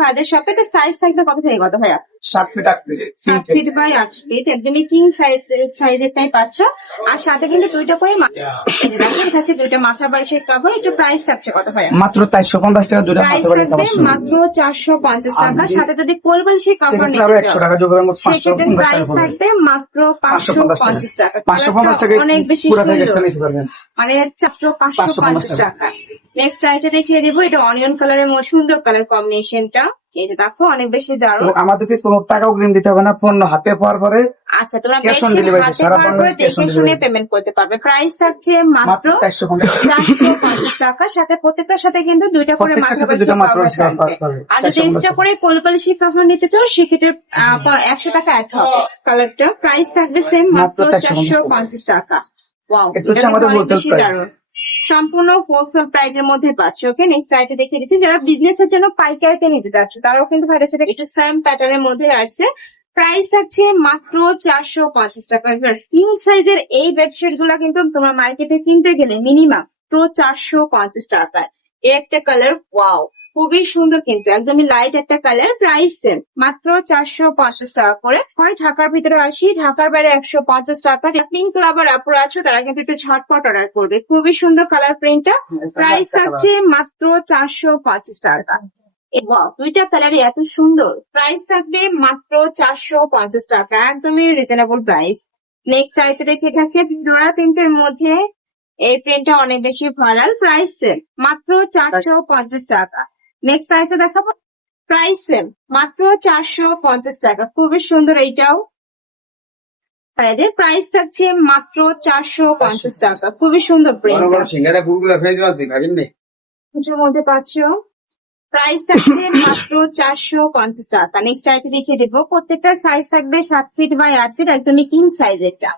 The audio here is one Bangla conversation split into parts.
ভাইদের শপে এটা সাইজ থাকবে কত থেকে কত ভাইয়া? 7 feet 8 feet 7 feet by 8 feet, একদমই কিং সাইজের টাই পাচ্ছ। আর সাথে কিন্তু দুইটা করে কাছে দুইটা মাথা বালিশের কাপড়। একটু প্রাইস থাকছে কত ভাইয়া? মাত্র 450 টাকা দুটো প্রাইস মাত্র থাকবে মাত্র 450 টাকা। সাথে যদি কোল বালিশের কাপড় নিতে সেক্ষেত্রে 100 টাকা যোগ করে মোট সেক্ষেত্রে 550 প্রাইস টাকা থাকবে মাত্র 550 টাকা। 550 টাকা অনেক বেশি পুরো সুন্দর, প্যাকেজটা নিতে পারবেন। মানে 550 টাকা। নেক্সট আইটে দেখিয়ে দেবো, এটা অনিয়ন কালারের মধ্যে সুন্দর কালার কম্বিনেশনটা। এই যে দেখো অনেক বেশি দারুণ। এবং আমাদের ফিস কোনো টাকাও গ্রিন দিতে হবে না, পণ্য হাতে পাওয়ার পরে। আচ্ছা, তোমরা Cash on বেশি delivery, হাতে সারা পাওয়ার পরে বাংলাদেশে cash on দেখে শুনে delivery। পেমেন্ট করতে পারবে। প্রাইস থাকছে মাত্র মাত্র 450 টাকা। সাথে প্রত্যেকটার সাথে কিন্তু দুইটা করে প্রত্যেকটার মাথা সাথে বালিশের দুটো মাত্র কভার থাকবে। আর যদি 450 এক্সট্রা করে কোল বালিশের কভার নিতে চাও সেক্ষেত্রে 100 টাকা অ্যাড হবে। কালারটা প্রাইস থাকবে সেম মাত্র 450 টাকা। ওয়াও, এটা হচ্ছে আমাদের অনেক হোলসেল বেশি প্রাইস। দারুণ। সম্পূর্ণ হোলসেল প্রাইজের মধ্যে পাচ্ছ। ওকে, নেক্সট আইটে দেখিয়ে দিচ্ছি। যারা বিজনেস এর জন্য পাইকারিতে নিতে যাচ্ছ তারাও কিন্তু ভাইদের সাথে একটু সেম প্যাটার্নের মধ্যে আসছে। প্রাইস থাকছে মাত্র 450 টাকা। কিং সাইজের এই বেডশিট গুলা কিন্তু তোমরা মার্কেটে কিনতে গেলে মিনিমাম 450 টাকায়। এই একটা কালার, ওয়াও খুবই সুন্দর, কিন্তু একদমই লাইট একটা কালার। প্রাইস সেম মাত্র 450 টাকা করে। হয় ঢাকার ভিতরে 80, ঢাকার বাইরে 150 টাকা। পিঙ্ক লাভার আপুরা আছো তারা কিন্তু একটু ঝটপট অর্ডার করবে। খুবই সুন্দর কালার প্রিন্টটা। প্রাইস থাকছে মাত্র 450 টাকা। ওয়াও, দুইটা কালারই এত সুন্দর। প্রাইস থাকবে মাত্র 450 টাকা, একদমই রিজনেবল প্রাইস। নেক্সট আইটে দেখে থাকছে ফ্লোরাল প্রিন্টের মধ্যে। এই প্রিন্টটা অনেক বেশি ভাইরাল। প্রাইস সেম মাত্র 450 টাকা। নেক্সট আইটে দেখাবো, প্রাইস সেম মাত্র 450 টাকা। খুবই সুন্দর এইটাও। এদের প্রাইস থাকছে মাত্র 450 টাকা। খুবই সুন্দর প্রিন্ট মধ্যে পাচ্ছ। প্রাইস থাকছে মাত্র 450 টাকা। নেক্সট আইটে দেখিয়ে দেবো, প্রত্যেকটা সাইজ থাকবে 7 ফিট বাই 8 ফিট, একদমই কিং সাইজেরটা।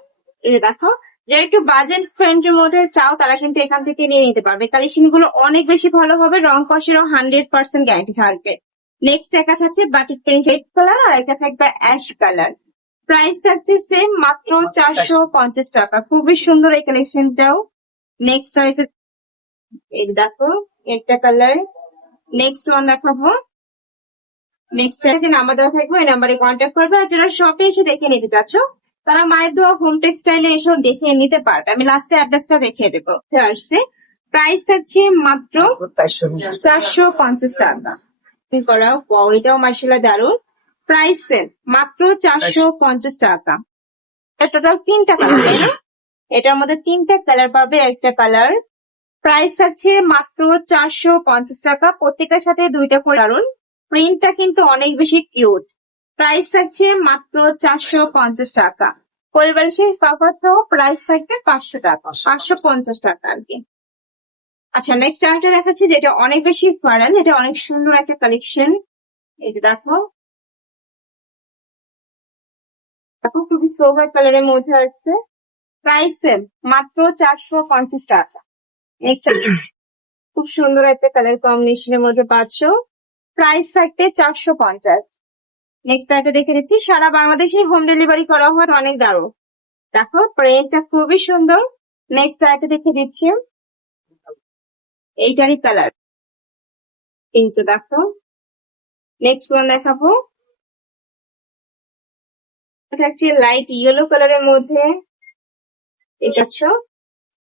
এই যে দেখো, যারা একটু বাজেট ফ্রেন্ডের মধ্যে চাও তারা কিন্তু এখান থেকে নিয়ে নিতে পারবে। কালেকশন গুলো অনেক বেশি ভালো হবে, রং কষেরও 100% গ্যারান্টি থাকবে। নেক্সট একটা থাকছে বাটিক প্রিন্ট রেড কালার, আর একটা থাকবে অ্যাশ কালার। প্রাইস থাকছে সেম মাত্র 450 টাকা। খুবই সুন্দর এই কালেকশনটাও। নেক্সট হয়েছে এই দেখো একটা কালার। নেক্সট ওয়ান দেখাবো। নেক্সট যে নাম্বার দেওয়া থাকবে ওই নাম্বারে কন্ট্যাক্ট করবে। আর যারা শপে এসে দেখে নিতে চাচ্ছ তারা মায়ের দোয়া হোম টেক্সটাইলে এসেও দেখে নিতে পারবে। আমি লাস্টে অ্যাড্রেসটা দেখিয়ে দেবো। আসছে প্রাইস থাকছে মাত্র 450 টাকা করা। ওয়াও, এটাও মার্শাল্লাহ দারুন। প্রাইস সেম মাত্র 450 টাকা। টোটাল 3টা কালার, তাই না? এটার মধ্যে 3টা কালার পাবে, একটা কালার। প্রাইস থাকছে মাত্র 450 টাকা। প্রত্যেকটার সাথে দুইটা করে দারুন। প্রিন্টটা কিন্তু অনেক বেশি কিউট। প্রাইস থাকছে মাত্র 450 টাকা। কোলবালিশের কভার তো প্রাইস থাকবে 500 টাকা, 550 টাকা আর কি। আচ্ছা, নেক্সট আরেকটা দেখাচ্ছি যেটা অনেক বেশি ভাইরাল। এটা অনেক সুন্দর একটা কালেকশন। এই যে দেখো, দেখো খুবই সোভার কালারের মধ্যে আসছে। প্রাইস সেম মাত্র 450 টাকা। খুব সুন্দর একটা কালার কম্বিনেশনের মধ্যে পাচ্ছ। প্রাইস থাকবে 450। নেক্সট একটা দেখে দিচ্ছি, সারা বাংলাদেশে হোম ডেলিভারি করা হয়। অনেক দারুণ, দেখো প্রিন্টটা খুবই সুন্দর। নেক্সট একটা দেখে দিচ্ছি, এইটারই কালার কিন্তু দেখো। নেক্সট ওয়ান দেখাবো, থাকছে লাইট ইয়েলো কালারের মধ্যে। দেখাচ্ছ,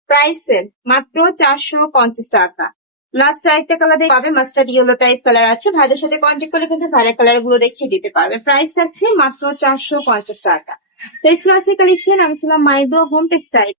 প্রাইস সেম মাত্র 450 টাকা। লাস্ট আরেকটা কালার পাবে, মাস্টার্ড ইয়েলো টাইপ কালার আছে। ভাইদের সাথে কন্ট্যাক্ট করলে কিন্তু ভাইয়ের কালার গুলো দেখিয়ে দিতে পারবে। প্রাইস থাকছে মাত্র 450 টাকা। তো এই কালেকশন। আমি ছিলাম মাইদো হোম টেক্সটাইল।